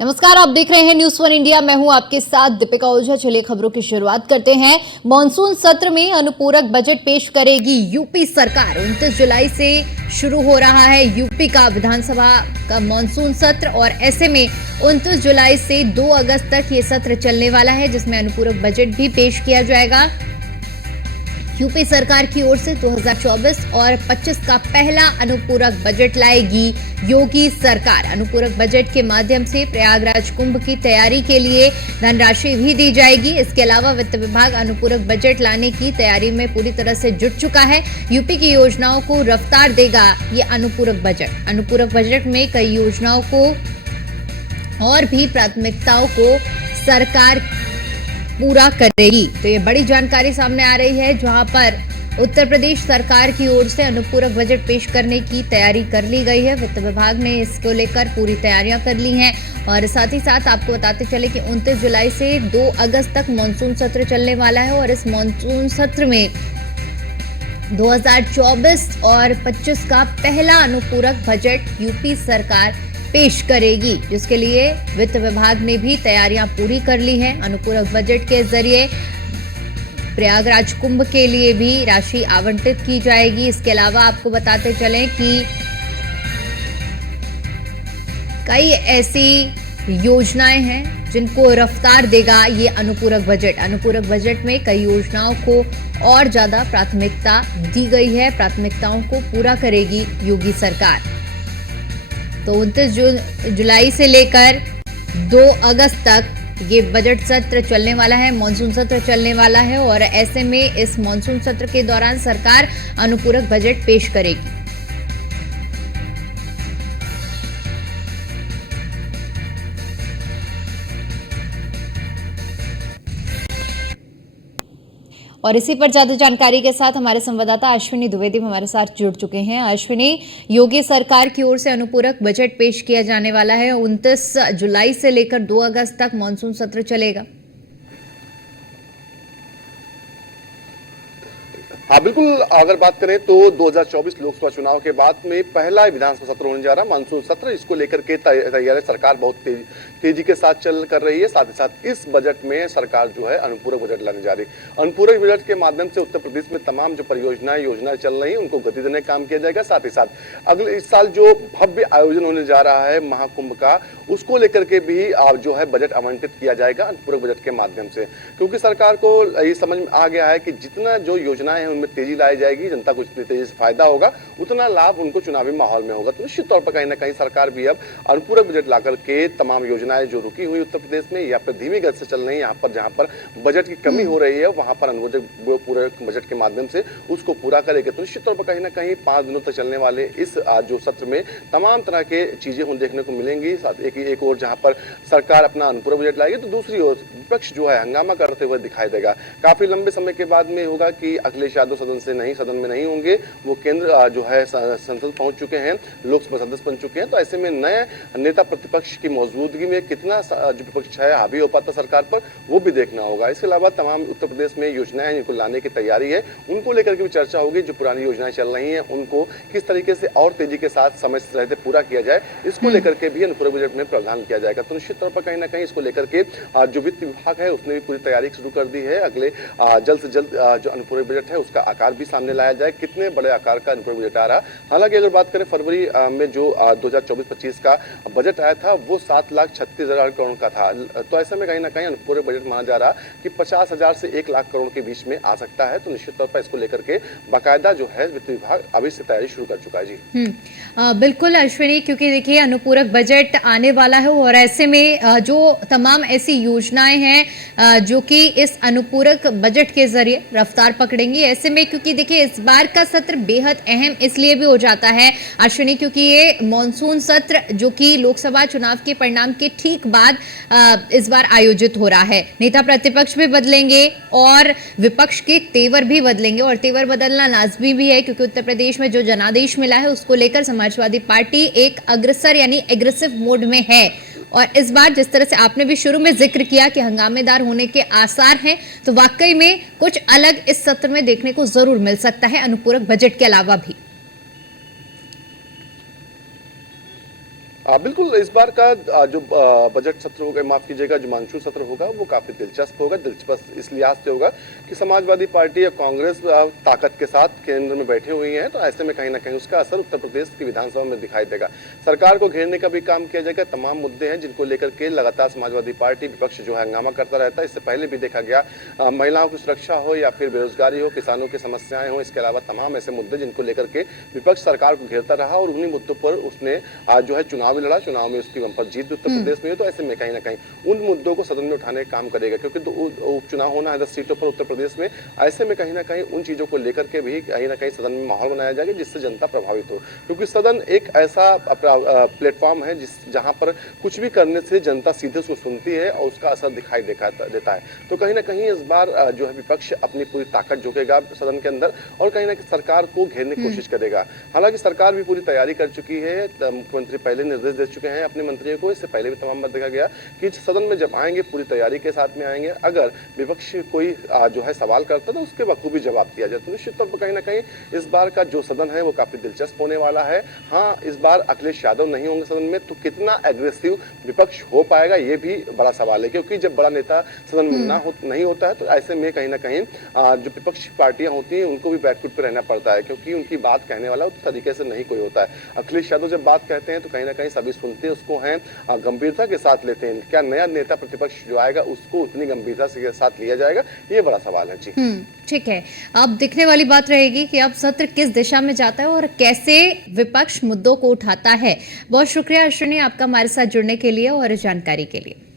नमस्कार, आप देख रहे हैं न्यूज़ वन इंडिया। मैं हूं आपके साथ दीपिका ओझा। चलिए खबरों की शुरुआत करते हैं। मॉनसून सत्र में अनुपूरक बजट पेश करेगी यूपी सरकार। 29 जुलाई से शुरू हो रहा है यूपी का विधानसभा का मॉनसून सत्र और ऐसे में 29 जुलाई से 2 अगस्त तक ये सत्र चलने वाला है, जिसमें अनुपूरक बजट भी पेश किया जाएगा। यूपी सरकार की ओर से 2024 और 25 का पहला अनुपूरक बजट लाएगी योगी सरकार। अनुपूरक बजट के माध्यम से प्रयागराज कुंभ की तैयारी के लिए धनराशि भी दी जाएगी। इसके अलावा वित्त विभाग अनुपूरक बजट लाने की तैयारी में पूरी तरह से जुट चुका है। यूपी की योजनाओं को रफ्तार देगा ये अनुपूरक बजट। अनुपूरक बजट में कई योजनाओं को और भी प्राथमिकताओं को सरकार पूरा करेगी। तो ये बड़ी जानकारी सामने आ रही है, जहां पर उत्तर प्रदेश सरकार की ओर से अनुपूरक बजट पेश करने की तैयारी कर ली गई है। वित्त विभाग ने इसको लेकर पूरी तैयारियां कर ली हैं और साथ ही साथ आपको बताते चले कि 29 जुलाई से 2 अगस्त तक मॉनसून सत्र चलने वाला है और इस मॉनसून सत्र में 2024 और 25 का पहला अनुपूरक बजट यूपी सरकार पेश करेगी, जिसके लिए वित्त विभाग ने भी तैयारियां पूरी कर ली हैं। अनुपूरक बजट के जरिए प्रयागराज कुंभ के लिए भी राशि आवंटित की जाएगी। इसके अलावा आपको बताते चलें कि कई ऐसी योजनाएं हैं जिनको रफ्तार देगा ये अनुपूरक बजट। अनुपूरक बजट में कई योजनाओं को और ज्यादा प्राथमिकता दी गई है। प्राथमिकताओं को पूरा करेगी योगी सरकार। तो 29 जुलाई से लेकर 2 अगस्त तक ये बजट सत्र चलने वाला है, मॉनसून सत्र चलने वाला है और ऐसे में इस मॉनसून सत्र के दौरान सरकार अनुपूरक बजट पेश करेगी। और इसी पर ज्यादा जानकारी के साथ हमारे संवाददाता अश्विनी द्विवेदी हमारे साथ जुड़ चुके हैं। अश्विनी, योगी सरकार की ओर से अनुपूरक बजट पेश किया जाने वाला है। 29 जुलाई से लेकर 2 अगस्त तक मॉनसून सत्र चलेगा। हाँ बिल्कुल, अगर बात करें तो 2024 लोकसभा चुनाव के बाद में पहला विधानसभा सत्र होने जा रहा है मानसून सत्र। इसको लेकर के तैयारी सरकार बहुत तेजी के साथ कर रही है। साथ ही साथ इस बजट में सरकार जो है अनुपूरक बजट लाने जा रही है। अनुपूरक बजट के माध्यम से उत्तर प्रदेश में तमाम जो परियोजनाएं योजनाएं चल रही है उनको गति देने का काम किया जाएगा। साथ ही साथ अगले इस साल जो भव्य आयोजन होने जा रहा है महाकुंभ का, उसको लेकर के भी जो है बजट आवंटित किया जाएगा अनुपूरक बजट के माध्यम से, क्योंकि सरकार को ये समझ में आ गया है कि जितना जो योजनाएं हैं उनमें तेजी लाई जाएगी, जनता को जितनी तेजी से फायदा होगा उतना लाभ उनको चुनावी माहौल में होगा। तो निश्चित तौर पर कहीं ना कहीं सरकार भी अब अनुपूरक बजट लाकर के तमाम योजनाएं जो रुकी हुई उत्तर प्रदेश में या फिर धीमी गति से चल रही है, यहाँ पर जहाँ पर बजट की कमी हो रही है वहां पर अनुपूरक बजट के माध्यम से उसको पूरा करेगा। तो निश्चित तौर पर कहीं ना कहीं 5 दिनों तक चलने वाले इस जो सत्र में तमाम तरह के चीजें हम देखने को मिलेंगी। साथ एक और जहां पर सरकार अपना अनुपूरक बजट लाएगी तो दूसरी ओर विपक्ष जो है हंगामा करते हुए दिखाई देगा। काफी लंबे समय के बाद में होगा कि अखिलेश यादव सदन में नहीं होंगे। वो केंद्र जो है संसद पहुंच चुके हैं, लोकसभा सदस्य बन चुके हैं। तो ऐसे में नए नेता प्रतिपक्ष की मौजूदगी में कितना जो विपक्ष है हावी हो पाता सरकार पर, वो भी देखना होगा। इसके अलावा तमाम उत्तर प्रदेश में योजनाएं जिनको लाने की तैयारी है उनको लेकर के भी चर्चा होगी। जो पुरानी योजनाएं चल रही हैं उनको किस तरीके से और तेजी के साथ समय रहते पूरा किया जाए, इसको लेकर के भी अनुपूरक बजट में प्रावधान किया जाएगा। तो निश्चित तौर पर कहीं ना कहीं इसको लेकर के जो वित्त विभाग है उसने भी पूरी तैयारी शुरू कर दी है। अगले जल्द से जल्द जो अनुपूरक बजट है उसका आकार भी सामने लाया जाए, कितने बड़े आकार का अनुपूरक बजट आ रहा। हालांकि अगर बात करें फरवरी में जो 2024-25 का बजट आया था वो 7,36,000 करोड़ का था। तो ऐसे में कहीं ना कहीं अनुपूरक बजट माना जा रहा कि 50,000 से 1 लाख करोड़ के बीच में आ सकता है। तो निश्चित तौर पर इसको लेकर के बाकायदा जो है वित्त विभाग अभी से तैयारी शुरू कर चुका है। जी बिल्कुल अश्विनी, क्योंकि देखिए अनुपूरक बजट आने वाला है और ऐसे में जो तमाम ऐसी योजनाएं हैं जो कि इस अनुपूरक बजट के जरिए रफ्तार पकड़ेंगी। ऐसे में क्योंकि देखिए इस बार का सत्र बेहद अहम इसलिए भी हो जाता है अश्विनी, क्योंकि ये मॉनसून सत्र जो कि लोकसभा चुनाव के परिणाम के ठीक बाद इस बार आयोजित हो रहा है। नेता प्रतिपक्ष भी बदलेंगे और विपक्ष के तेवर भी बदलेंगे और तेवर बदलना लाजमी भी है, क्योंकि उत्तर प्रदेश में जो जनादेश मिला है उसको लेकर समाजवादी पार्टी एक अग्रसर यानी एग्रेसिव मोड में है। और इस बार जिस तरह से आपने भी शुरू में जिक्र किया कि हंगामेदार होने के आसार हैं, तो वाकई में कुछ अलग इस सत्र में देखने को जरूर मिल सकता है अनुपूरक बजट के अलावा भी। बिल्कुल इस बार का जो बजट सत्र होगा, माफ कीजिएगा, जो मानसून सत्र होगा वो काफी दिलचस्प होगा। दिलचस्प इस लिहाज से होगा कि समाजवादी पार्टी और कांग्रेस ताकत के साथ केंद्र में बैठी हुई है, तो ऐसे में कहीं ना कहीं उसका असर उत्तर प्रदेश की विधानसभा में दिखाई देगा। सरकार को घेरने का भी काम किया जाएगा। तमाम मुद्दे हैं जिनको लेकर के लगातार समाजवादी पार्टी विपक्ष जो है हंगामा करता रहता है। इससे पहले भी देखा गया, महिलाओं की सुरक्षा हो या फिर बेरोजगारी हो, किसानों की समस्याएं हो, इसके अलावा तमाम ऐसे मुद्दे जिनको लेकर के विपक्ष सरकार को घेरता रहा और उन्हीं मुद्दों पर उसने जो है चुनाव भी लड़ा। चुनाव में उसकी बम्पर जीत उत्तर प्रदेश में है, तो ऐसे में कहीं ना कहीं उन मुद्दों को सदन में उठाने का काम करेगा, क्योंकि उपचुनाव होना है 10 सीटों पर उत्तर प्रदेश में। ऐसे में कहीं ना कहीं उन चीजों को लेकर के भी कहीं ना कहीं सदन में माहौल बनाया जाएगा जिससे जनता प्रभावित हो, क्योंकि सदन एक ऐसा प्लेटफॉर्म है जहां पर कुछ भी करने से जनता सीधे उसको सुनती है और उसका असर दिखाई देता है। तो कहीं ना कहीं इस बार जो है विपक्ष अपनी पूरी ताकत झोंकेगा सदन के अंदर और कहीं ना कहीं सरकार को घेरने की कोशिश करेगा। हालांकि सरकार भी पूरी तैयारी कर चुकी है। मुख्यमंत्री पहले निर्देश दे चुके हैं अपने मंत्रियों को। इससे पहले भी तमाम बार देखा गया कि सदन में जब आएंगे पूरी तैयारी के साथ में आएंगे। अगर विपक्ष कोई जो है सवाल करता है तो उसके बखूबी जवाब दिया जाए। तो निश्चित तौर पर कहीं ना कहीं इस बार का जो सदन है वो काफी दिलचस्प होने वाला है। हाँ, इस बार अखिलेश यादव नहीं होंगे सदन में, तो कितना एग्रेसिव विपक्ष हो पाएगा ये भी बड़ा सवाल है, क्योंकि जब बड़ा नेता सदन में नहीं होता है तो ऐसे में कहीं ना कहीं जो विपक्षी पार्टियां होती हैं उनको भी बैकफुट पे रहना पड़ता है, क्योंकि उनकी बात कहने वाला उस तरीके से नहीं कोई होता है। अखिलेश यादव जब बात कहते हैं तो कहीं ना कहीं सभी सुनते हैं, उसको हैं गंभीरता के साथ लेते हैं। क्या नया नेता प्रतिपक्ष जो आएगा उसको उतनी गंभीरता के साथ लिया जाएगा, ये बड़ा सवाल है। जी ठीक है, अब दिखने वाली बात रहेगी कि अब सत्र किस दिशा में जाता है और कैसे विपक्ष मुद्दों को उठाता है। बहुत शुक्रिया अश्विनी, आपका हमारे साथ जुड़ने के लिए और जानकारी के लिए।